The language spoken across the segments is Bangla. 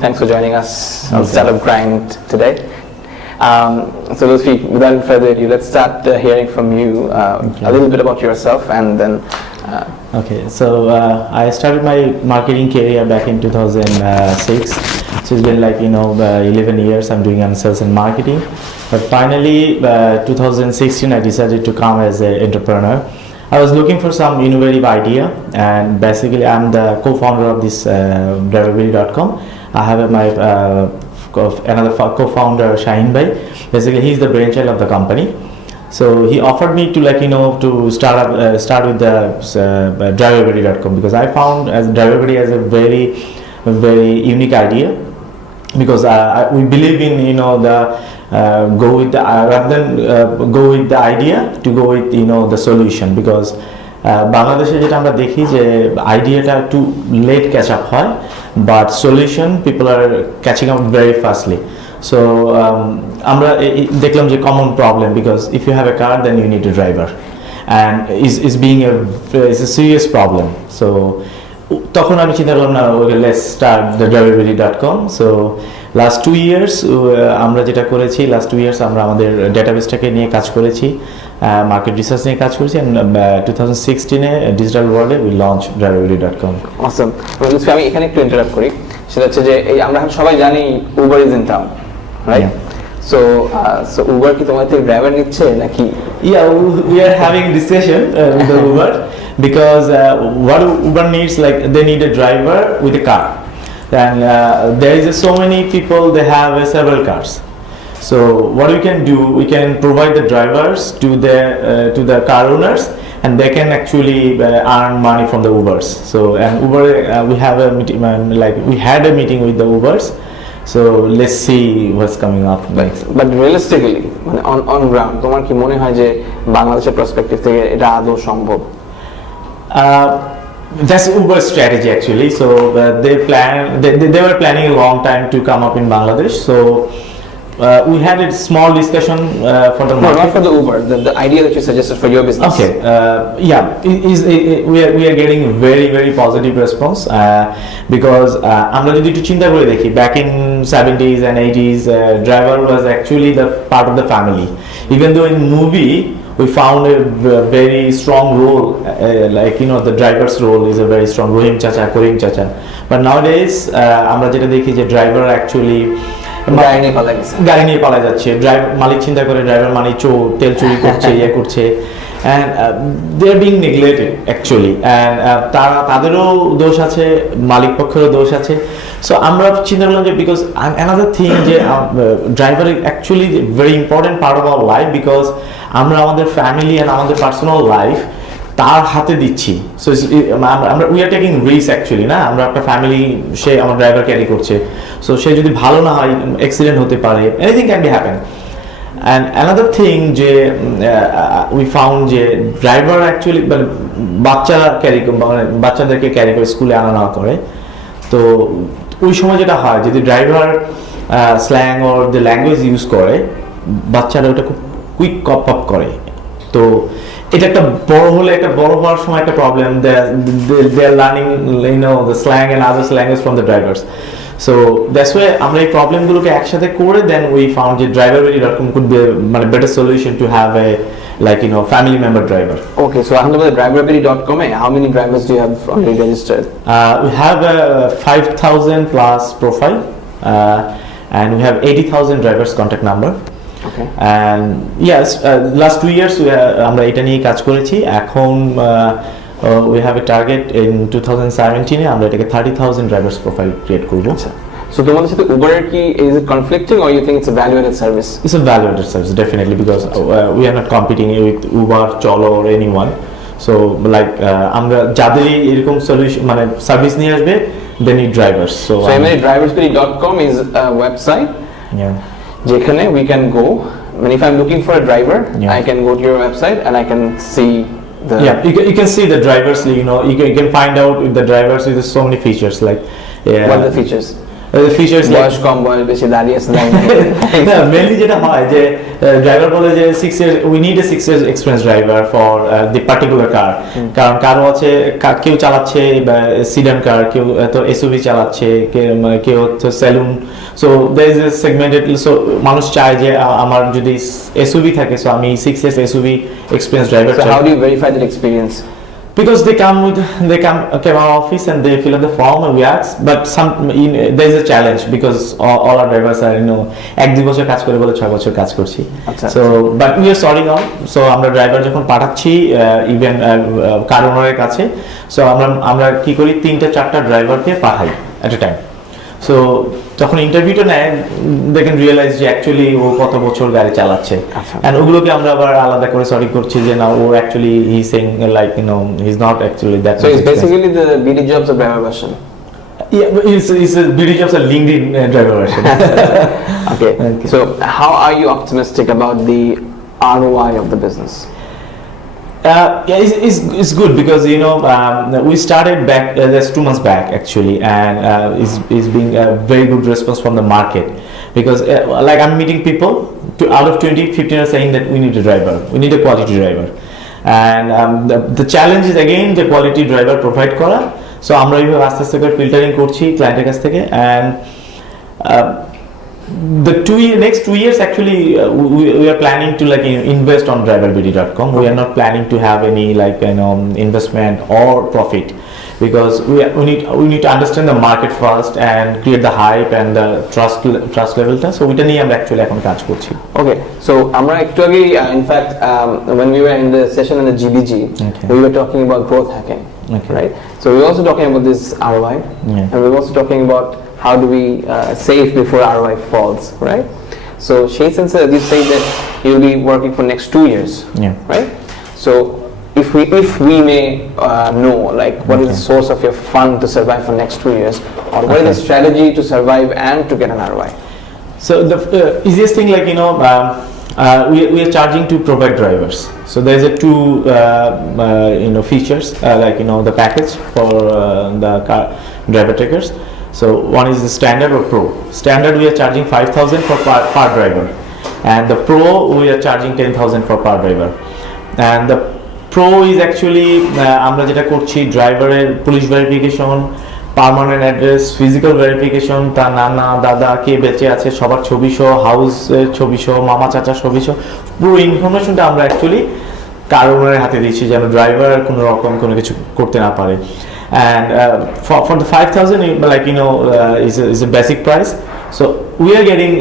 Thanks for joining us on Startup Grind today. So Lutfi, without further ado, let's start hearing from you a little bit about yourself and then... Okay, so I started my marketing career back in 2006. So it's been 11 years I'm doing sales and marketing. But finally, 2016 I decided to come as an entrepreneur. I was looking for some innovative idea, and basically I'm the co-founder of this driverberry.com. I have my another co-founder Shaheen Bhai. Basically he's the brainchild of the company. So he offered me to to start with the driverberry.com, because I found as driverberry as a very unique idea, because we believe in go with the rather than go with the idea, to go with the solution, because বাংলাদেশে যেটা আমরা দেখি যে আইডিয়াটা একটু লেট ক্যাচ আপ হয়, but solution people are catching up very fastly. So আমরা দেখলাম যে common problem, because if you have a car then you need a driver, and is being a serious problem. So তখন আমি চিন্তা করলাম না, let's start the driverberry.com. So last 2 years আমরা যেটা করেছি, লাস্ট 2 ইয়ার্স আমরা আমাদের ডেটাবেসটাকে নিয়ে কাজ করেছি, মার্কেট রিসার্চ নিয়ে কাজ করেছি, and 2016 ডিজিটাল ওয়ার্ল্ডে উই লঞ্চ driverberry.com. অসম. আমি এখানে একটু ইন্টারাপ্ট করি, সেটা হচ্ছে যে এই আমরা সবাই জানি Uber is in town, right? So Uber কি তোমার থেকে ড্রাইভার নিচ্ছে নাকি? Yeah, we are having discussion with the Uber, because what Uber needs, they need a driver with a car, and there is so many people, they have several cars. So what we can do, we can provide the drivers to the car owners, and they can actually earn money from the Ubers. So and Uber, we have a meeting, we had a meeting with the Ubers. So let's see what's coming up. But realistically, on ground, তোমার কি মনে হয় যে বাংলাদেশের পার্সপেক্টিভ থেকে এটা আদৌ সম্ভব? That's Uber's strategy actually. So they were planning a long time to come up in Bangladesh. So we had a small discussion for the market. No, not for the Uber. The idea that you suggested for your business. Okay. We are getting very positive response, because আমরা যদি একটু চিন্তা করে দেখি, back in 70s and 80s, driver was actually the part of the family. Even though in movie we found a very strong role, the driver's role is a very strong, Rohim Chacha, Korim Chacha. But nowadays আমরা যেটা দেখি যে driver actually গাড়ি নিয়ে পালা যাচ্ছে, ড্রাইভার মালিক চিন্তা করে ড্রাইভার মানে তেল চুরি করছে, ইয়ে করছে, and they are being neglected actually, and তাদেরও দোষ আছে, মালিক পক্ষেরও দোষ আছে. সো আমরা চিন্তা করলাম যে বিকজ another thing যে driver actually very important part of our life, because আমরা আমাদের ফ্যামিলি অ্যান্ড আমাদের পার্সোনাল লাইফ তার হাতে দিচ্ছি. সো আমরা we are taking risk actually, না আমরা একটা ফ্যামিলি, সে আমার ড্রাইভার ক্যারি করছে, সো সে যদি ভালো না হয় অ্যাক্সিডেন্ট হতে পারে, anything can be happen. And another thing যে উই ফাউন্ড যে ড্রাইভার অ্যাকচুয়ালি বাচ্চারা বাচ্চাদেরকে ক্যারি করে স্কুলে আনা নেওয়া করে. তো ওই সময় যেটা হয়, যদি driver slang or the language use করে, বাচ্চারা ওটা খুব কুইক কপ আপ করে. তো এটা একটা বড় হওয়ার সময় একটা problem, they are learning the slang and other language from the drivers. So that's why আমরা এই প্রবলেমগুলোকে একসাথে করে then we found যে driverberry.com could be a better solution to have a family member driver. Okay, so alhamdulillah, driverberry.com, how many drivers do you have already registered? We have a 5,000 plus profile, and we have 80,000 drivers contact number. Okay. And yes, last 2 years আমরা এটা নিয়ে কাজ করেছি. এখন we have a target in 2017 আমরা এটাকে 30,000 drivers profile create করব. আচ্ছা, so তোমাদের সাথে Uber কি is it conflicting, or you think it's a value-added service? It's a value-added service definitely, because we are not competing with Uber, Cholo or anyone. So আমরা যাদেরই এরকম সলিউশন সার্ভিস নিয়ে আসবে, they need drivers. So driverberry.com is a website. Yeah. যেখানে we can go, when if I'm looking for a driver, I can go to your website and I can see the... you can see the drivers, you can find out with the drivers with so many features, what are the features? Features বয়স কম বয়স বেশি দাঁড়িয়ে আছে মেনলি যেটা হয় যে ড্রাইভার বলে যে 6 years we need a 6 years experience driver for the particular car, কারণ কারো আছে কেউ চালাচ্ছে সিডান কার, কেউ তো এসইউভি চালাচ্ছে, কেউ হচ্ছে saloon, so there is a segmented, so মানুষ চায় যে আমার যদি এসইউভি থাকে সো আমি 6 years SUV experience driver. So how do you verify that experience? Because they come our office and they fill up the form and we ask, but there is a challenge because all our drivers are এক দুই বছর কাজ করে বলে 6 বছর কাজ করছি, so but we are sorting out, so আমরা ড্রাইভার যখন পাঠাচ্ছি ইভেন কার ওনারের কাছে, so আমরা কি করি 3-4টা ড্রাইভারকে পাঠাই at a time, সো যখন ইন্টারভিউটা নেয় দে ক্যান রিয়েলাইজ যে অ্যাকচুয়ালি ও কত বছর গাড়ি চালাচ্ছে, এন্ড ওগুলোকে আমরা আবার আলাদা করে সরি করছি যে না ও actually he saying like he is not actually that. So it's basically the BD jobs of driver version. Yeah, it's a BD jobs a LinkedIn driver version. Okay. So how are you optimistic about the ROI of the business? Yeah, it's good because we started back just 2 months back actually, and it's being a very good response from the market because like I'm meeting people, out of 20, 15 are saying that we need a driver, we need a quality driver, and the challenge is again the quality driver provide kora, so আমরা এইভাবে আস্তে আস্তে করে ফিল্টারিং করছি ক্লায়েন্টের কাছ থেকে, and the next 2 years actually we are planning to invest on driverbd.com. We are not planning to have any investment or profit because we need to understand the market first and create the hype and the trust level ta, so ওইটা নিয়ে আমরা actually এখন কাজ করছি। Okay, so আমরা একটু আগে in fact when we were in the session in the GBG, we were talking about growth hacking, right? So we were also talking about this ROI, and we were also talking about how do we save before ROI falls, right? So Shane, since you say that you'll be working for next 2 years, right? So if we may know what is the source of your fund to survive for next 2 years, or what is the strategy to survive and to get an ROI? So the easiest thing we are charging to provide drivers. So there is a two features the package for the car driver takers. So one is the standard or pro. Standard we are charging 5,000 for per driver, and the pro we are charging 10,000 for per driver. And the pro is actually আমরা যেটা করছি ড্রাইভারের police verification, permanent address, physical verification, তার নানা দাদা কে বেঁচে আছে সবার ছবি সহ, হাউসের ছবি সহ, মামা চাচা ছবি সহ পুরো ইনফরমেশনটা আমরা অ্যাকচুয়ালি কার ওনারের হাতে দিচ্ছি যেন ড্রাইভার কোনো রকম কোনো কিছু করতে না পারে। And for the 5,000 is a basic price, so we are getting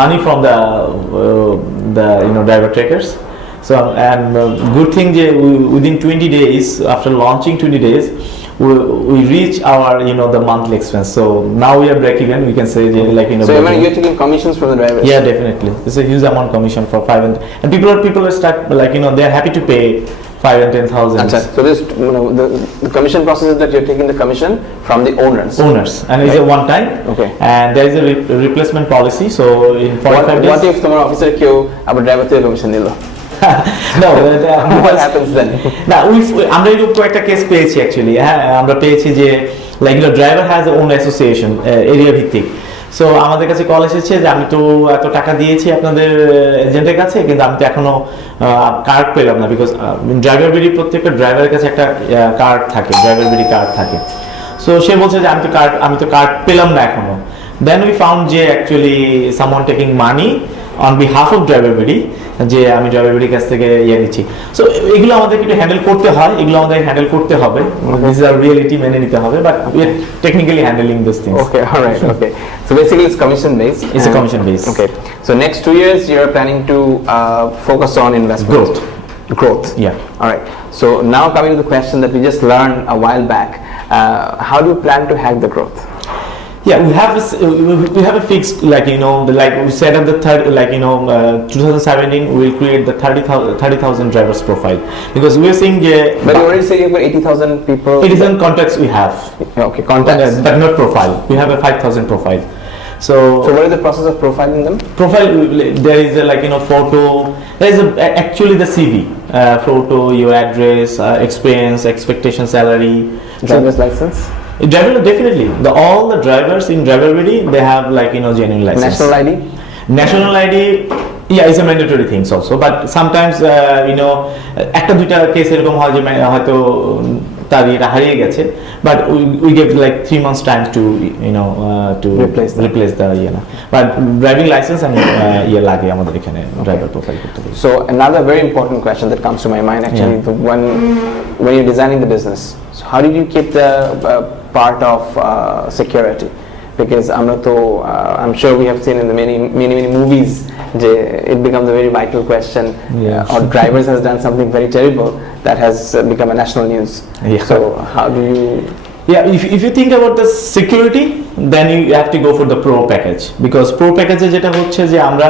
money from the driver takers. So and good thing within 20 days after launching 20 days we reach our the monthly expense, so now we are break even, we can say so you're taking commissions from the drivers? Yeah, definitely it's a huge amount commission for 5 and people are start they are happy to pay 5 and 10,000. So this the commission process is that you're taking the commission from the owners, and it's a one time, and there is a replacement policy, so in 45 days what if তোমার অফিসার কেউ আবার ড্রাইভার থেকে কমিশন নিল? No, what happens then? না আমরা এরকম একটা কেস পেয়েছি অ্যাকচুয়ালি, আমরা পেয়েছি যে driver has won association area ভিত্তিক, সো আমাদের কাছে কল এসেছে যে আমি তো এত টাকা দিয়েছি আপনাদের এজেন্টের কাছে কিন্তু আমি তো এখনো কার্ড পেলাম না, বিকজ ড্রাইভার বিডি প্রত্যেকটা ড্রাইভারের কাছে একটা কার্ড থাকে, ড্রাইভার বিডি কার্ড থাকে, সো সে বলছে যে আমি তো কার্ড পেলাম না এখনো। দেন উই ফাউন্ড যে actually someone taking money on behalf of driver BD, যে আমি ড্রাইভার বিডির কাছ থেকে নিচ্ছি, সো এগুলো আমাদের একটু হ্যান্ডেল করতে হয়, এগুলো আমাদের হ্যান্ডেল করতে হবে, দিস ইজ আর রিয়েলিটি মেনে নিতে হবে, but we are technically handling this things. Okay, all right, okay. So basically it's commission based. It's a commission based. Okay. So next 2 years you're planning to focus on investment. Growth. Yeah. All right. So now coming to the question that we just learned a while back, how do you plan to hack the growth? Yeah, we have a fixed we set up the 2017 we'll create the 30,000 drivers profile, because we are seeing but you already saying about 80,000 people. It is on contacts we have. Okay, contacts, but not profile. We have a 5,000 profile. So what is the process of profiling them? Profile, there is a photo, there is actually the CV, photo, your address, experience, expectation, salary, driver's license. Driver, definitely. All the drivers in driverability, they have like genuine license. National ID. National ID, yeah, it's a mandatory things also. But sometimes একটা দুইটা কেস এরকম হয় যে হয়তো তার এটা হারিয়ে গেছে, but we give like 3 months time to to replace the but driving license and লাগে আমাদের এখানে driver profile করতে হবে. So another very important question that comes to my mind actually, when you're designing the business, so how did you keep the part of security? Because I'm sure we have seen in the many movies it becomes a very vital question. Or drivers has done something very terrible that has become a national news. So how do you if you think about the security, then you have to go for the pro package, because pro package যেটা হচ্ছে যে আমরা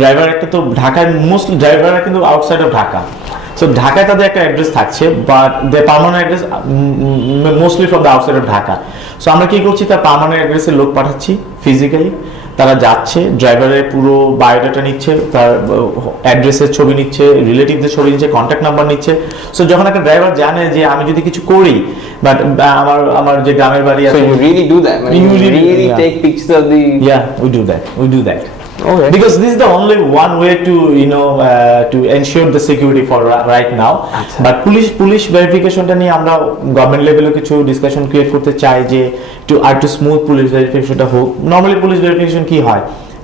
ড্রাইভার একটা তো ঢাকায় মোস্টলি ড্রাইভাররা কিন্তু আউটসাইড অফ ঢাকা, সো ঢাকায় তাদের একটা অ্যাড্রেস থাকছে, but they permanent address mostly from the outside of Dhaka. So আমরা কি করছি, তার পার্মানেন্ট অ্যাড্রেসে লোক পাঠাচ্ছি ফিজিক্যালি, তারা যাচ্ছে, ড্রাইভারের পুরো বায়োডাটা নিচ্ছে, তার অ্যাড্রেসের ছবি নিচ্ছে, রিলেটিভদের ছবি নিচ্ছে, কন্ট্যাক্ট নাম্বার নিচ্ছে। সো যখন একটা ড্রাইভার জানে যে আমি যদি কিছু করি, বাট আমার যে গ্রামের বাড়ি আছে, so you really do that, you really take pictures of the we do that. Okay. Because this is the only one way to to ensure the security for right now. But police verification টা নিয়ে আমরা গভর্নমেন্ট লেভেলে কিছু ডিসকাশন ক্রিয়েট করতে চাই যে to smooth পুলিশ ভেরিফিকেশনটা হোক। নরমালি পুলিশ ভেরিফিকেশন কি হয়,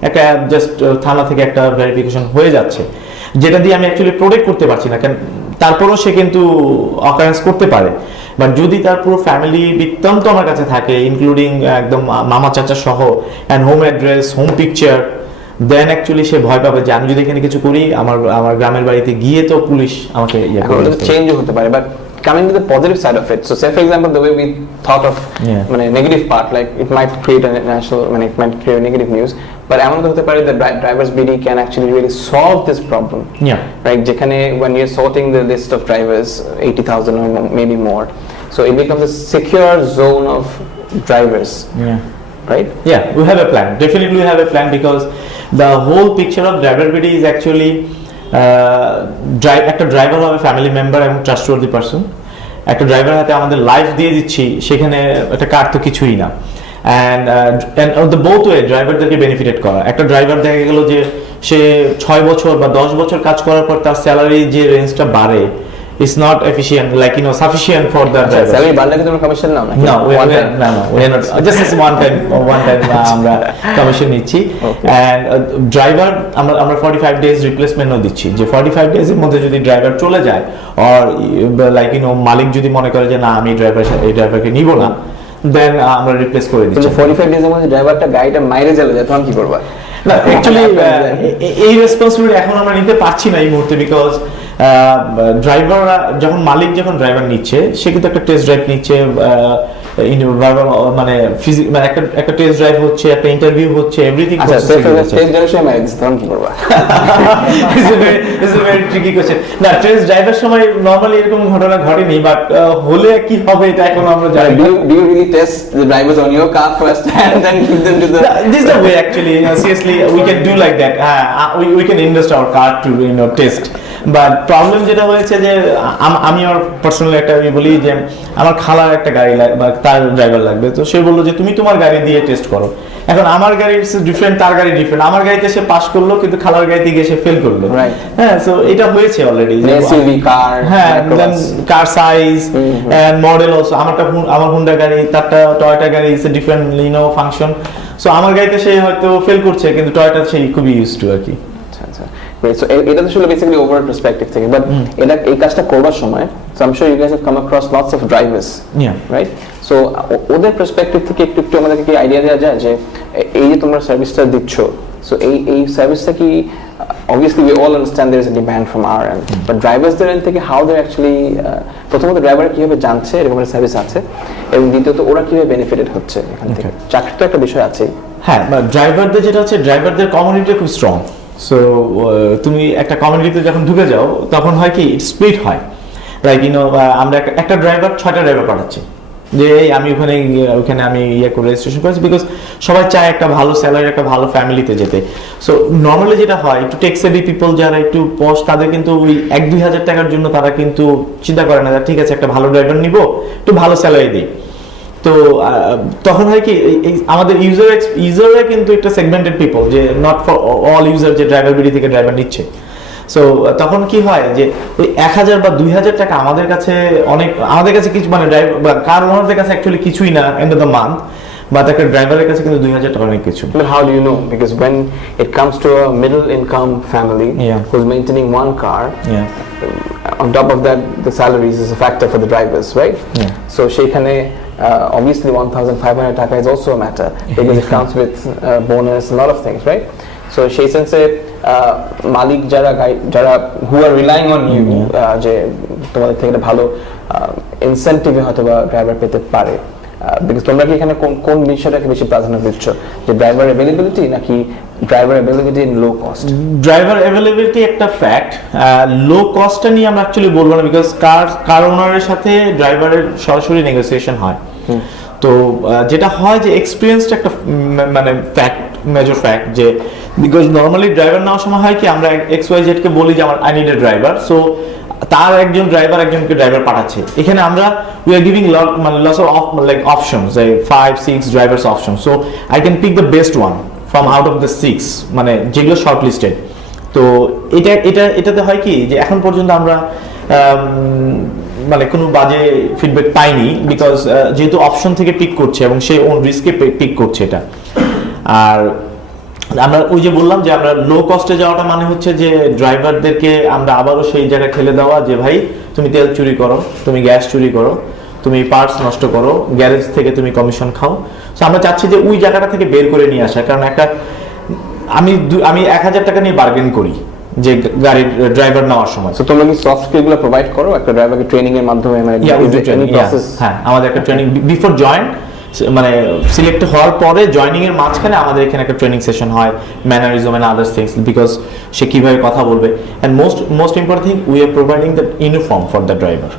একটা জাস্ট থানা থেকে একটা ভেরিফিকেশন হয়ে যাচ্ছে, যেটা দিয়ে আমি অ্যাকচুয়ালি প্রোটেক্ট করতে পারছি না, কারণ তারপরও সে কিন্তু অকারেন্স করতে পারে। বাট যদি তার পুরো ফ্যামিলি বৃত্তান্ত আমার কাছে থাকে, ইনক্লুডিং একদম মামা চাচা সহ, and home address, home picture, then actually সে ভয় পাবে যে আমি যদি এখানে কিছু করি, আমার গ্রামের বাড়িতে গিয়ে তো পুলিশ আমাকে চেঞ্জ হতে পারে। But coming to the positive side of it, so say for example the way we thought of negative part, like it might create a it might create negative news, but এমন হতে পারে the drivers BD can actually really solve this problem. Right, যেখানে when you're sorting the list of drivers 80,000 or maybe more, so it becomes a secure zone of drivers. Right? Yeah, we have a plan. Definitely we have a plan, because the whole picture of driverability is actually একটা ড্রাইভার হবে ফ্যামিলি মেম্বার এবং ট্রাস্টওয়ার্দি পারসন। একটা ড্রাইভার হাতে আমাদের লাইফ দিয়ে দিচ্ছি, সেখানে একটা কার তো কিছুই না। and the both way ড্রাইভারদেরকে বেনিফিটেড করা। একটা ড্রাইভার দেখা গেল যে সে 6 বছর বা 10 বছর কাজ করার পর তার স্যালারি যে রেঞ্জটা বাড়ে, it's not efficient, like sufficient for the driver. Salary বাড়লে কি তোমরা কমিশন নাও নাকি? No, we are not, just as one time আমরা কমিশন নিচ্ছি। and driver আমরা 45 days রিপ্লেসমেন্ট ও দিচ্ছি, যে 45 days এর মধ্যে যদি ড্রাইভার চলে যায়, or like মালিক যদি মনে করে যে না আমি এই ড্রাইভারকে নিব না, দেন আমরা রিপ্লেস করে দিচ্ছি। কিন্তু 45 ডেজ এর মধ্যে ড্রাইভারটা গাড়িটা মাইরে চলে যায়, তখন কি করবা? না, অ্যাকচুয়ালি এই রেসপন্সিবিলিটি এখন আমরা নিতে পারছি না এই মুহূর্তে, বিকজ ড্রাইভাররা যখন ড্রাইভার নিচ্ছে, সে কিন্তু একটা টেস্ট ড্রাইভ নিচ্ছে, মানে একটা টেস্ট ড্রাইভ হচ্ছে, একটা ইন্টারভিউ হচ্ছে, এভরিথিং হচ্ছে। টেস্ট ড্রাইভের সময় তখন কি করবা? It's a very tricky question. না, টেস্ট ড্রাইভের সময় নরমালি এরকম ঘটনা ঘটেনি, বাট হলে কি হবে এটা এখন আমরা জানি না। Do you really test the drivers on your car first and then give them to the this is the way actually, seriously we can do like that. We can invest our car to test, but problem যেটা হয়েছে যে আমি আমার পার্সোনালি একটা বলি যে আমার খালার একটা গাড়ি লাগবে, তার ড্রাইভার লাগবে, তো সে বললো যে তুমি তোমার গাড়ি দিয়ে টেস্ট করো। এখন আমার গাড়ি ডিফারেন্ট, তার গাড়ি ডিফারেন্ট, আমার গাড়িতে সে পাস করলো কিন্তু খালার গাড়িতে গিয়ে সে ফেল করলো। হ্যাঁ, সো এটা হয়েছে অলরেডি। এসইউভি কার, হ্যাঁ, দেন কার সাইজ এন্ড মডেল অলসো। আমার হুন্ডা গাড়ি, তারটা টয়োটা গাড়ি, it's a different function. So আমার গাড়িতে সে হয়তো ফেল করছে, কিন্তু টয়োটা সে খুবই ইউজ টু আর কি। So এটা তো আসলে বেসিক্যালি ওভার পার্সপেক্টিভ থেকে, বাট এই কাজটা করবার সময় so I'm sure you guys have come across lots of drivers, right? So ওদের পার্সপেক্টিভ থেকে একটু আমাদেরকে কি আইডিয়া দেওয়া যায় যে এই যে তোমরা সার্ভিসটা দিচ্ছ, সো এই সার্ভিসটা কি obviously we all understand there is a demand from our end, but drivers there end থেকে how they actually প্রথমত ড্রাইভার কিভাবে জানছে এরকম একটা সার্ভিস আছে, এবং দ্বিতীয়ত ওরা কিভাবে বেনিফিটেড হচ্ছে এখান থেকে। চাকরি তো একটা বিষয় আছে। হ্যাঁ, ড্রাইভারদের যেটা হচ্ছে, ড্রাইভারদের কমিউনিটি খুব স্ট্রং। সো তুমি একটা কমিউনিটিতে যখন ঢুকে যাও, তখন হয় কি স্প্লিট হয়, লাইক আমরা একটা ড্রাইভার 6টা ড্রাইভার পাঠাচ্ছি, যে আমি ওখানে আমি করে রেজিস্ট্রেশন করেছি, বিকজ সবাই চায় একটা ভালো স্যালারি, একটা ভালো ফ্যামিলিতে যেতে। সো নর্মালি যেটা হয়, একটু টেক সেভি পিপল যারা একটু পশ, তাদের কিন্তু ওই 1-2 হাজার টাকার জন্য তারা কিন্তু চিন্তা করে না ঠিক আছে একটা ভালো ড্রাইভার নিব, একটু ভালো স্যালারি দিই। তো তখন হয় কি আমাদের ইউজাররা কিন্তু একটা সেগমেন্টেড পিপল, যে নট ফর অল ইউজার যে ড্রাইভার বিডি থেকে ড্রাইভার নিচ্ছে। সো তখন কি হয় যে ওই 1000 বা 2000 টাকা আমাদের কাছে অনেক, আমাদের কাছে কিছু মানে ড্রাইভার কার ওনারদের কাছে অ্যাকচুয়ালি কিছুই না এন্ড অফ দ্য মান্থ, বা একটা ড্রাইভারের কাছে কিন্তু 2000 টাকা অনেক কিছু। But how do you know? Because when it comes to a middle income family who's maintaining one car, on top of that the salaries is a factor for the drivers, right? So shekhane obviously 1500 taka is also a matter because it comes with bonus, a lot of things, right? So সেই সেন্সে মালিক যারা who are relying on you যে তোমাদের থেকে একটা ভালো ইনসেন্টিভ হয়তো বা ড্রাইভার পেতে পারে, বিকজ তোমরা কি এখানে কোন বিষয়টাকে বেশি প্রাধান্য দিচ্ছ, যে ড্রাইভার অ্যাভেলেবিলিটি নাকি driver availability in low cost? Driver availability একটা ফ্যাক্ট, লো কস্টটা নিয়ে আমরা অ্যাকচুয়ালি বলবো না, বিকজ কার ওনারের সাথে ড্রাইভারের সরাসরি নেগোসিয়েশন হয়। তো যেটা হয় যে এক্সপিরিয়েন্সটা একটা মানে ফ্যাক্ট, মেজর ফ্যাক্ট, যে বিকজ নর্মালি ড্রাইভার নেওয়ার সময় হয় কি আমরা XYZ কে বলি যে আমার I need a driver, so তার একজন ড্রাইভার একজনকে ড্রাইভার পাঠাচ্ছে। এখানে আমরা we are giving lots of like options, এই 5-6 drivers option, so I can pick the best one from out of the 6 মানে যেগুলো শর্ট লিস্টেড। তো এটাতে হয় কি যে এখন পর্যন্ত আমরা মানে কোনো বাজে ফিডব্যাক পাইনি, বিকজ যেহেতু অপশন থেকে পিক করছে এবং সে ওন রিস্কে পিক করছে এটা। আর আমরা ওই যে বললাম যে আমরা লো কস্টে যাওয়াটা মানে হচ্ছে যে ড্রাইভারদেরকে আমরা আবারও সেই জায়গায় ঠেলে দেওয়া যে ভাই তুমি তেল চুরি করো, তুমি গ্যাস চুরি করো, তুমি পার্টস নষ্ট করো, গ্যারেজ থেকে তুমি কমিশন খাও। সো আমরা চাচ্ছি যে ওই জায়গাটা থেকে বের করে নিয়ে আসা, কারণ একটা আমি 1000 টাকা নিয়ে বার্গেন করি যে গাড়ির ড্রাইভার নেওয়ার সময়। সো তোমরা কি সফট স্কিলগুলো প্রোভাইড করো একটা ড্রাইভারকে ট্রেনিং এর মাধ্যমে? মানে হ্যাঁ, আমাদের একটা ট্রেনিং বিফোর জয়েন, মানে সিলেক্ট হওয়ার পরে জয়নিং এর মাঝখানে আমাদের এখানে একটা ট্রেনিং সেশন হয়, mannerism and others things, because সে কিভাবে কথা বলবে। And most important thing, we are providing the uniform for the driver.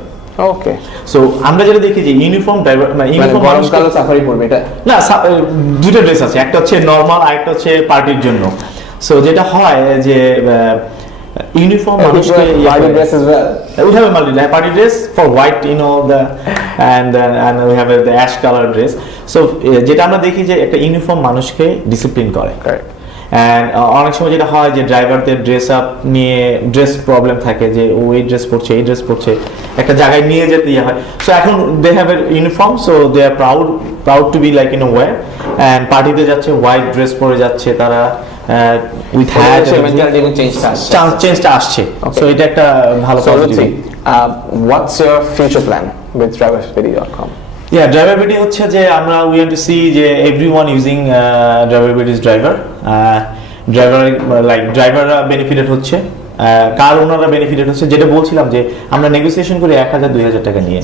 Okay, so আমরা যেটা দেখি যে ইউনিফর্ম ড্রাইভার মানে ইউনিফর্ম গরম কালো সাফারি পরবে, এটা না, দুটো ড্রেস আছে, একটা হচ্ছে নরমাল আর একটা হচ্ছে পার্টির জন্য। সো যেটা হয় যে uniform মানুষকে party dress as well. We have a multi party dress for white, you know, the and we have the ash color dress. So যেটা আমরা দেখি যে একটা ইউনিফর্ম মানুষকে ডিসিপ্লিন করে। Correct. And অনেক সময় যেটা হয় যে ড্রাইভারদের ড্রেস আপ নিয়ে ড্রেস প্রবলেম থাকে, যে ও এই ড্রেস পরছে এই ড্রেস পরছে, একটা জায়গায় নিয়ে যেতে হয়। সো এখন they have a uniform, so they are proud to be like in way, and পার্টিতে যাচ্ছে হোয়াইট ড্রেস পরে যাচ্ছে তারা, with hat চেঞ্জটা আসছে। সো এটা একটা ভালো positive. What's your future plan with driverbd.com? Yeah, driverbd হচ্ছে যে আমরা we want to see যে everyone using driverbd's driver like driverরা বেনিফিটেড হচ্ছে, কার ওনাররা বেনিফিটেড হচ্ছে। যেটা বলছিলাম যে আমরা নেগোসিয়েশন করি 1000-2000 টাকা নিয়ে,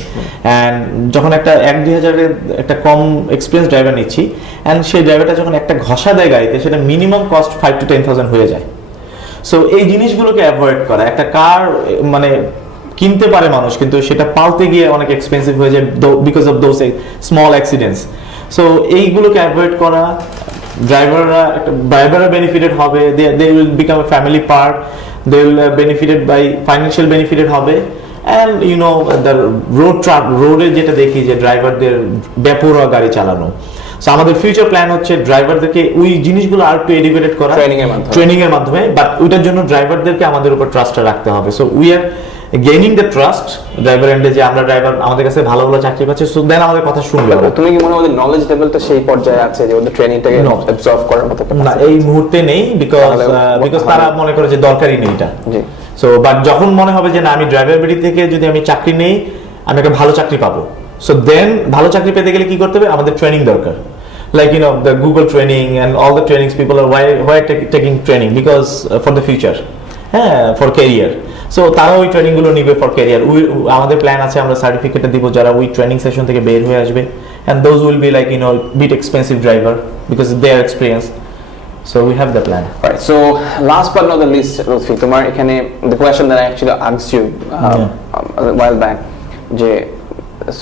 এন্ড যখন একটা 1-2000 এর একটা কম এক্সপিরিয়েন্স ড্রাইভার নিচ্ছি, এন্ড সেই ড্রাইভারটা যখন একটা ঘষা দেয় গাড়িতে, সেটা মিনিমাম কস্ট 5,000-10,000 হয়ে যায়। সো এই জিনিসগুলোকে অ্যাভয়েড করা, একটা কার মানে কিনতে পারে মানুষ, কিন্তু সেটা পালতে গিয়ে অনেক এক্সপেন্সিভ হয়ে যায় because of those small accidents. So এইগুলোকে অ্যাভয়েড করা, ড্রাইভাররা বেনিফিটেড হবে, they will become a family part, they will benefited by financial benefited হবে, and you know the রোডে যেটা দেখি যে ড্রাইভারদের বেপরোয়া গাড়ি চালানো। সো আমাদের ফিউচার প্ল্যান হচ্ছে ড্রাইভারদেরকে ওই জিনিসগুলো আর একটু এডুকেটেড করা ট্রেনিং এর মাধ্যমে, বাট ওইটার জন্য ড্রাইভারদেরকে আমাদের উপর ট্রাস্টটা রাখতে হবে। So we are gaining the trust driver এন্ডে, যে আমরা ড্রাইভার আমাদের কাছে ভালো ভালো চাকরি পাচ্ছে, সো দেন আমাদের কথা শুনবে। তুমি কি মনে হয় নলেজ লেভেলটা সেই পর্যায়ে আছে যে ওদের ট্রেনিংটাকে অবজর্ভ করার মতো? না, এই মুহূর্তে নেই, বিকজ তারা মনে করে যে দরকারই নেই এটা। জি। সো বাট যখন মনে হবে যে না, আমি ড্রাইভারবিডি থেকে যদি আমি চাকরি নেই, আমি একটা ভালো চাকরি পাবো, সো দেন ভালো চাকরি পেতে গেলে কি করতে হবে? আমাদের ট্রেনিং দরকার, like you know the Google training and all the trainings people are why taking training, because for the future, for career. So তারা ওই ট্রেনিং গুলো নিবে ফর ক্যারিয়ার। আমাদের প্ল্যান আছে আমরা সার্টিফিকেটটা দিব যারা ওই ট্রেনিং সেশন থেকে বের হয়ে আসবে, and those will be like you know bit expensive driver because their experience. So we have the plan. Right. So last but not the least, Lutfi, তোমার এখানে the question that I actually asked you a while back, যে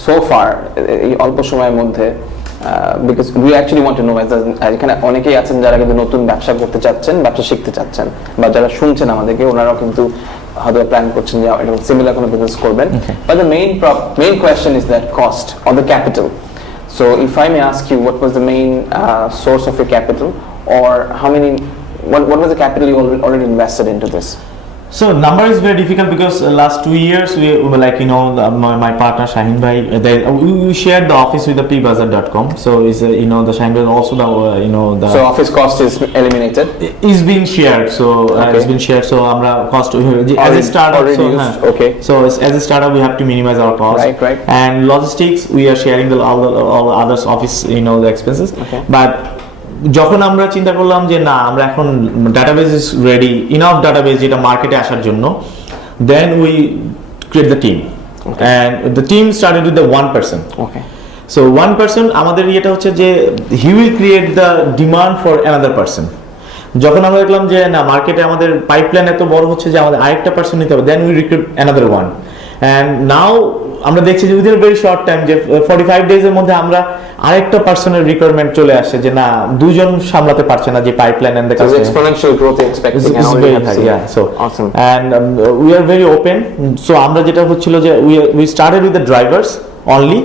so far এই অল্প সময়ের মধ্যে because we actually want to know এখানে অনেকেই আছেন যারা কিন্তু নতুন ব্যবসা করতে চাচ্ছেন, ব্যবসা শিখতে চাচ্ছেন, বা যারা শুনছেন আমাদেরকে, ওনারাও কিন্তু হয়তো প্ল্যান করছেন যে সিমিলার কোনো বিজনেস করবেন, but the main question is that cost or the capital. So if I may ask you, what was the main source of your capital, or what was the capital you already invested into this? So number is very difficult because last 2 years we were like, you know, my partner Shahin bhai, we shared the office with the pbazaar.com. So is you know, the Shahin bhai also the you know, the so office cost is eliminated, is being shared. So it's been shared. So amra cost as a startup, so okay, so as a startup we have to minimize our cost, right. And logistics we are sharing all the others office, you know, the expenses, okay. But যখন আমরা চিন্তা করলাম যে না আমরা এখন database is ready, enough database যেটা মার্কেটে আসার জন্য, then we create the team, and the team started with the 1%. Okay, so 1% আমাদের ইয়েটা হচ্ছে যে he will create the demand for another person. যখন আমরা দেখলাম যে না মার্কেটে আমাদের পাইপলাইন এত বড় হচ্ছে যে আমাদের আরেকটা পারসন নিতে হবে, then we recruit another one, and now আমরা দেখছি যে উইদিন ভেরি শর্ট টাইম যে 45 ডেজ এর মধ্যে আমরা আরেকটা পার্সনের রিকোয়ারমেন্ট চলে আসে যে না দুজন সামলাতে পারছে না যে pipeline and the so exponential growth expecting and very high, yeah. So awesome, and we are very open. So আমরা যেটা হচ্ছিল যে we started with the drivers only.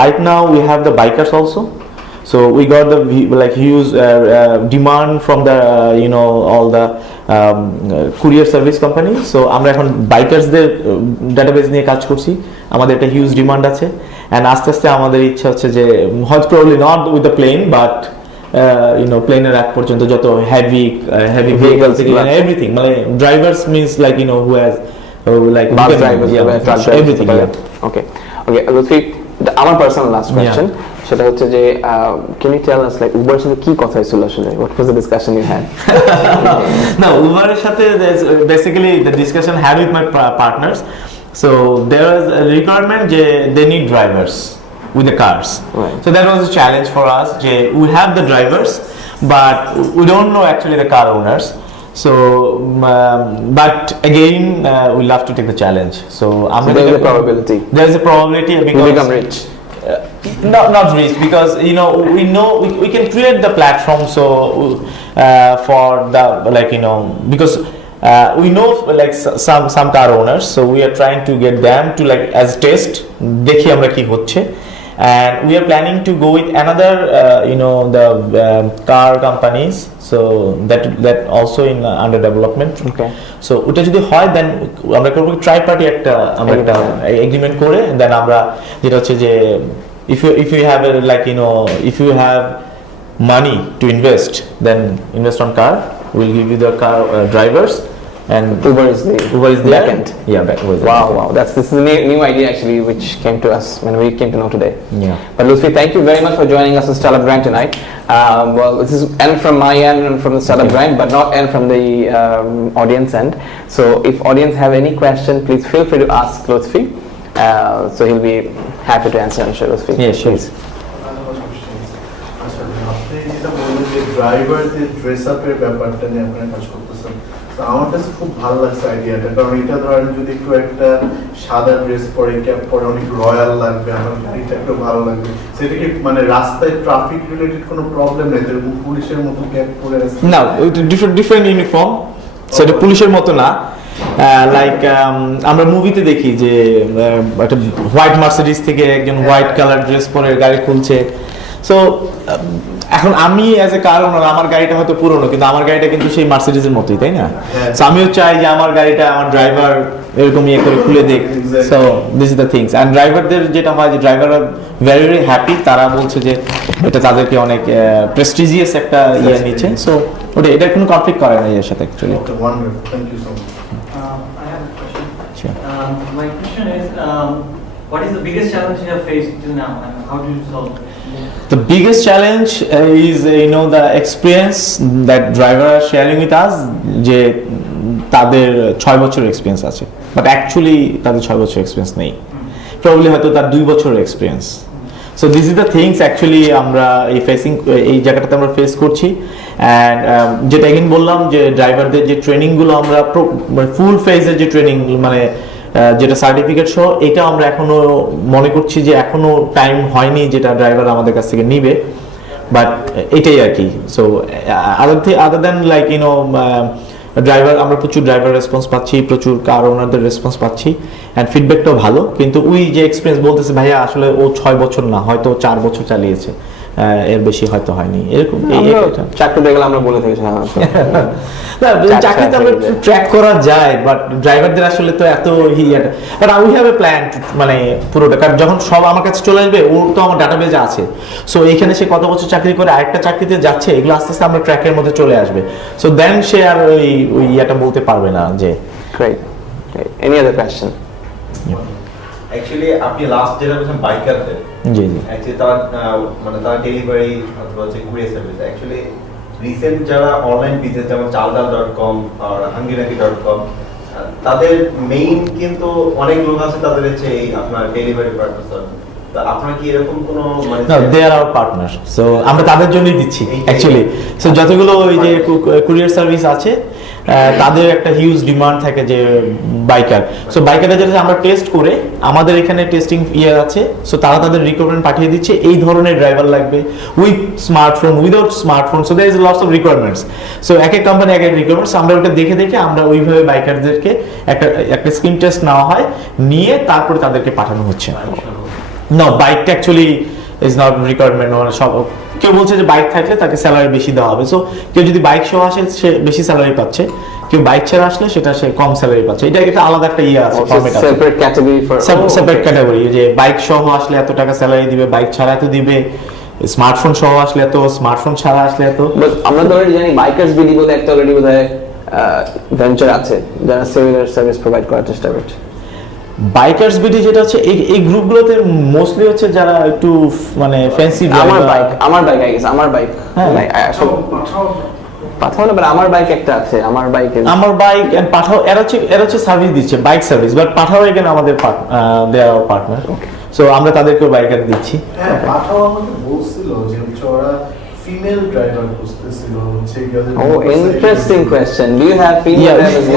Right now we have the bikers also. So we got the like huge demand from the you know, all the courier service company. So আমরা এখন বাইকার্সদের ডাটাবেস নিয়ে কাজ করছি, আমাদের একটা হিউজ ডিমান্ড আছে, এন্ড আস্তে আস্তে আমাদের ইচ্ছা হচ্ছে যে হয়তো probably not with the plane, but you know, প্লেনের এক পর্যন্ত যত হেভি ভেহিকলস এভরিথিং, মানে drivers means like you know, who has like bus drivers, truck drivers, everything, okay. Lutfi, আমার পার্সোনাল লাস্ট কোশ্চেন, সেটা হচ্ছে যে can you tell us like Uber এর সাথে কি কথা হয়েছিল আসলে, what was the discussion you had? No, Uber এর সাথে basically the discussion had with my partners. So there was a requirement যে they need drivers with the cars, right. So that was a challenge for us যে we have the drivers but we don't know actually the car owners. So but again we love to take the challenge. So there is a probability because you become rich. Not rich, because you know we can create the platform, so for the like, you know, because we know like some car owners, so we are trying to get them to like as test দেখি আমরা কি হচ্ছে, and we are planning to go with another you know, the car companies, so that also in under development. Okay. So ওটা যদি হয় দেন আমরা করব ট্রাই পার্টি একটা আমরা একটা এগ্রিমেন্ট করে, দেন আমরা যেটা হচ্ছে যে if you have a, like, you know, if you have money to invest, then invest on car, we'll give you the car drivers, and Uber is the backend. Yeah, wow, this is a new idea actually which came to us when we came to know today. Yeah. But Lutfi, thank you very much for joining us on Startup Grind tonight. Well, this is end from my end and from the Startup Grind, but not end from the audience end. So if audience have any question, please feel free to ask Lutfi. So he'll be happy to answer, I'm sure, Lutfi. Yeah, sure. Please. আপনি যেটা বললেন যে ড্রাইভারদের ড্রেস আপের ব্যাপারটা নিয়ে আপনারা কাজ করতেছেন, তো আমার কাছে খুব ভালো লাগছে আইডিয়াটা, কারণ এটা ধরেন যদি একটু একটা সাদা ড্রেস পরে ক্যাপ পরে অনেক রয়্যাল লাগবে, আমার গাড়িটা একটু ভালো লাগবে, সেটা কি মানে রাস্তায় ট্রাফিক রিলেটেড কোনো প্রবলেম নেই, যেরকম পুলিশের মতো ক্যাপ পরে আছে? না, ডিফারেন্ট ইউনিফর্ম, সেটা পুলিশের মতো না। লাইক আমরা মুভিতে দেখি যে একটা হোয়াইট মার্সিডিজ থেকে একজন হোয়াইট কালার ড্রেস পরে গাড়ি খুলছে। সো এখন আমি অ্যাজ এ কার ওনার, আমার গাড়িটা হয়তো পুরনো, কিন্তু আমার গাড়িটা কিন্তু সেই মার্সিডিজের মতোই, তাই না? সো আমিও চাই যে আমার গাড়িটা আমার ড্রাইভার এরকম ইয়ে করে খুলে দেখ। So this is the things, and ড্রাইভারদের যেটা হয় যে ড্রাইভাররা ভেরি ভেরি হ্যাপি, তারা বলছে যে এটা তাদেরকে অনেক প্রেস্টিজিয়াস একটা ইয়ে নিচ্ছে। সো ওটা এটা কোনো কনফ্লিক্ট করে না এর সাথে actually. Thank you so much. I have a question. Sure. My question is, what is the biggest challenge you have faced till now, and how did you solve it? The biggest challenge is you know, the experience that driver are sharing with us, যে তাদের 6 বছরের এক্সপিরিয়েন্স আছে, বাট অ্যাকচুয়ালি তাদের 6 বছরের এক্সপিরিয়েন্স নেই, প্রবাবলি হয়তো তার 2 বছরের experience. So this is the things actually আমরা এই জায়গাটাতে আমরা ফেস করছি। অ্যান্ড যেটা এগেন বললাম যে ড্রাইভারদের যে ট্রেনিংগুলো আমরা ফুল ফেজের যে ট্রেনিং, মানে যেটা সার্টিফিকেট সহ, এটা আমরা এখনো মনে করছি যে এখনো টাইম হয়নি যেটা ড্রাইভার আমাদের কাছ থেকে নিবে, বাট এটাই আর কি। So other than like, you know, driver, আমরা প্রচুর ড্রাইভার রেসপন্স পাচ্ছি, প্রচুর কার ওনারদের রেসপন্স পাচ্ছি, অ্যান্ড ফিডব্যাকটাও ভালো। কিন্তু ওই যে এক্সপিরিয়েন্স বলতেছে ভাইয়া আসলে ও 6 বছর না, হয়তো 4 বছর চালিয়েছে, এর বেশি হয়তো হয়নি, এরকম। চাকরি দেখলে আমরা বলে থাকি চাকরিতে আমরা ট্র্যাক করা যায়, বাট ড্রাইভারদের আসলে তো এত but we have a plan, মানে পুরোটা, কারণ যখন সব আমার কাছে চলে আসবে ওর তো আমার ডাটাবেজে আছে, সো এইখানে সে কত বছর চাকরি করে আরেকটা চাকরিতে যাচ্ছে, এগুলো আস্তে আস্তে আমরা ট্র্যাকের মধ্যে চলে আসবে, সো দেন সে আর ওই ইয়েটা বলতে পারবে না যে। Great. Any other question? Actually আপনি লাস্ট যেটা বলছেন বাইকারদের, জি জি, অ্যাকচুয়ালি তারা মানে তারা ডেলিভারি অথবা হচ্ছে কুরিয়ার সার্ভিস, অ্যাকচুয়ালি রিসেন্ট যারা অনলাইন বিজনেস যেমন চালডাল.com আর হাঙ্গিনাকি.com, তাদের মেইন কিন্তু অনেক লোক আছে তাদের হচ্ছে এই আপনার ডেলিভারি পার্টনার। আপনারা কি এরকম কোনো মানে দে আর আওয়ার পার্টনার, সো আমরা তাদের জন্যই দিচ্ছি অ্যাকচুয়ালি। সো যতগুলো ওই যে কুরিয়ার সার্ভিস আছে তাদের একটা হিউজ ডিমান্ড থাকে যে বাইকার, সো বাইকাররা যেটা আমরা টেস্ট করে আমাদের এখানে টেস্টিং ইয়ার আছে, সো তারা তাদের রিকোয়ারমেন্ট পাঠিয়ে দিচ্ছে এই ধরনের ড্রাইভার লাগবে with smartphone, without smartphone, so there is lots of requirements. So এক এক কোম্পানি এক এক রিকোয়ারমেন্টস, আমরা ওটা দেখে দেখে আমরা ওইভাবে বাইকারদেরকে একটা স্ক্রিন টেস্ট নেওয়া হয়, নিয়ে তারপরে তাদেরকে পাঠানো হচ্ছে। No, bike actually is not requirement or সব কেউ বলছে যে বাইক থাকলে তাকে স্যালারি বেশি দেওয়া হবে, সো কেউ যদি বাইক সহ আসে সে বেশি স্যালারি পাচ্ছে, কেউ বাইক ছাড়া আসলে সেটা সে কম স্যালারি পাচ্ছে। এটা একটা আলাদা একটা ইয়ে আছে, ফরম্যাট আছে, separate category for separate category, যে বাইক সহ আসলে এত টাকা স্যালারি দিবে, বাইক ছাড়া এত দিবে, স্মার্টফোন সহ আসলে এত, স্মার্টফোন ছাড়া আসলে এত। বাট আমরা তো অলরেডি জানি বাইকার্স বিডি বলে একটা অলরেডি বোধহয় ভেঞ্চার আছে যারা সিমিলার সার্ভিস প্রোভাইড করার চেষ্টা করছে। বাইকার্স বিডি যেটা হচ্ছে এই গ্রুপগুলোতে মোস্টলি হচ্ছে যারা একটু মানে ফ্যান্সি, আমার বাইক আই গেস, আমার বাইক পাঠাও না, বাট আমার বাইক একটা আছে, আমার বাইক এন্ড পাঠাও এরা হচ্ছে সার্ভিস দিচ্ছে, বাইক সার্ভিস, বাট পাঠাও এখানে আমাদের দেয়ার পার্টনার, সো আমরা তাদেরকেও বাইকার দিচ্ছি। হ্যাঁ, পাঠাও আমাকে বলছিল যে হচ্ছে ওরা ফিমেল ড্রাইভার খুঁজতেছিল, হচ্ছে Oh, interesting question. Do you have female drivers?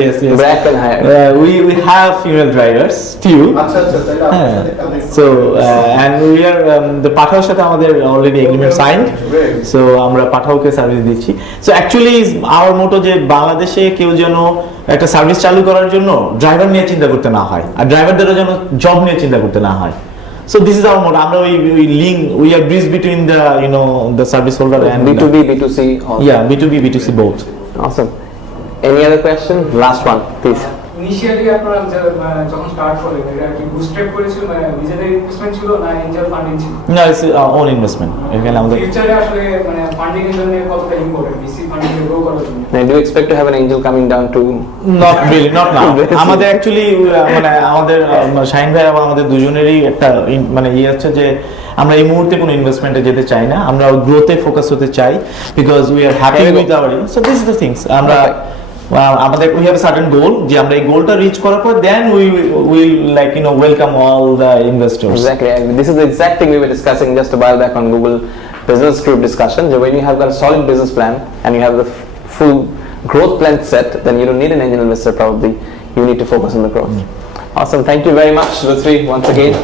Yes. Black and higher. We have female drivers, few. আচ্ছা তাহলে আপনার সাথে connect So and we are the পাঠাওর সাথে আমাদের already agreement signed, so আমরা পাঠাওকে সার্ভিস দিচ্ছি। So actually our motto যে বাংলাদেশে কেউ যেন একটা সার্ভিস চালু করার জন্য ড্রাইভার নিয়ে চিন্তা করতে না হয়, আর ড্রাইভারদেরও যেন জব নিয়ে চিন্তা করতে না হয়। So this is our motto. আমরা we link, we are bridge between the the service holder and B2B, B2C also. Yeah, B2B, B2C both. Awesome. Any other question? Last one, please. Initially আপনারা যখন স্টার্ট করেন এটা কি বুস্ট্র্যাপ করেছিল, মানে নিজেদের ইনভেস্টমেন্ট ছিল না এঞ্জেল ফান্ডিং ছিল? No, it's our own investment. এখানে আমাদের ফিউচারে আসলে মানে ফান্ডিং এর জন্য কতটা ইম্পর্টেন্ট ভিসি ফান্ডিং এ গ্রো করার জন্য? And do you expect to have an angel coming down to? not really, not now. আমাদের অ্যাকচুয়ালি মানে আমাদের শাহিন ভাই এবং আমাদের দুজনেরই একটা মানে ইয়ে আছে যে আমরা এই মুহূর্তে কোনো ইনভেস্টমেন্টে যেতে চাই না, আমরা গ্রোথে ফোকাস হতে চাই, because we are happy with our, so this is the things. আমরা আমাদের we have a certain goal, যে আমরা এই গোলটা রিচ করার পর then we will like welcome all the investors. Exactly. This is the exact thing we were discussing just a while back on Google Business Group discussion. That when you have got a solid business plan and you have the full growth plan set, then you don't need an angel investor probably. You need to focus on the growth. Awesome. Thank you very much, Lutfi, once again.